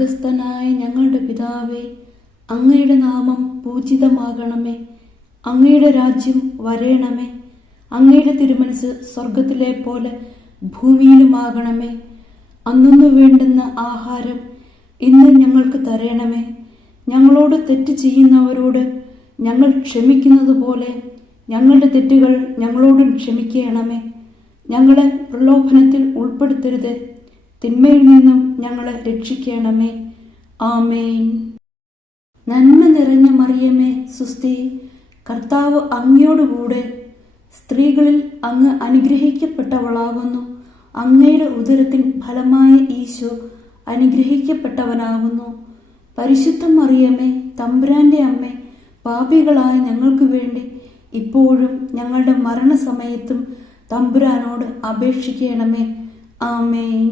സ്വർഗസ്ഥനായ ഞങ്ങളുടെ പിതാവേ, അങ്ങയുടെ നാമം പൂജിതമാകണമേ. അങ്ങയുടെ രാജ്യം വരേണമേ. അങ്ങയുടെ തിരുമനസ് സ്വർഗത്തിലെ പോലെ ഭൂമിയിലുമാകണമേ. അന്നു വേണ്ടുന്ന ആഹാരം ഇന്ന് ഞങ്ങൾക്ക് തരണമേ. ഞങ്ങളോട് തെറ്റ് ചെയ്യുന്നവരോട് ഞങ്ങൾ ക്ഷമിക്കുന്നത് പോലെ ഞങ്ങളുടെ തെറ്റുകൾ ഞങ്ങളോടും ക്ഷമിക്കണമേ. ഞങ്ങളെ പ്രലോഭനത്തിൽ ഉൾപ്പെടുത്തരുത്, തിന്മയിൽ നിന്നും ഞങ്ങളെ രക്ഷിക്കണമേ. ആമേൻ. നന്മ നിറഞ്ഞ മറിയമേ, സുസ്തി, കർത്താവ് അങ്ങയോടുകൂടെ സ്ത്രീകളിൽ അങ്ങ് അനുഗ്രഹിക്കപ്പെട്ടവളാകുന്നു. അങ്ങയുടെ ഉദരത്തിൻ ഫലമായ ഈശോ അനുഗ്രഹിക്കപ്പെട്ടവനാകുന്നു. പരിശുദ്ധ മറിയമേ, തമ്പുരാന്റെ അമ്മേ, പാപികളായ ഞങ്ങൾക്ക് വേണ്ടി ഇപ്പോഴും ഞങ്ങളുടെ മരണസമയത്തും തമ്പുരാനോട് അപേക്ഷിക്കണമേ. ആമേൻ.